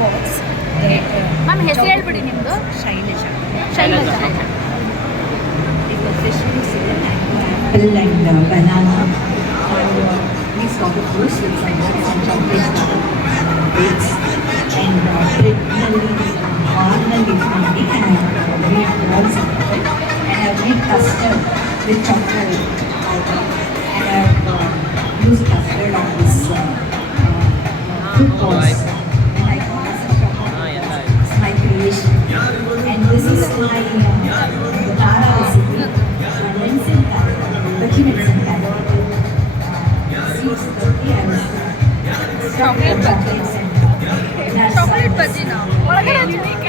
balls. Ma'am, ಹೆಸರು ಹೇಳ್ಬಿಡಿ ನಿಮ್ಮದು. Shailaja. Because fish is apple and banana and mixed out of fruits with some nuts and chocolate dates and bread normally funny and wheat balls and I've made custard with chocolate powder and I've used custard on this fruit balls and I call this chocolate. It's my creation and this is my Tara recipe. Medicine Turkey medicine seeds turkey and chocolate bhaji. Chocolate bhaji now.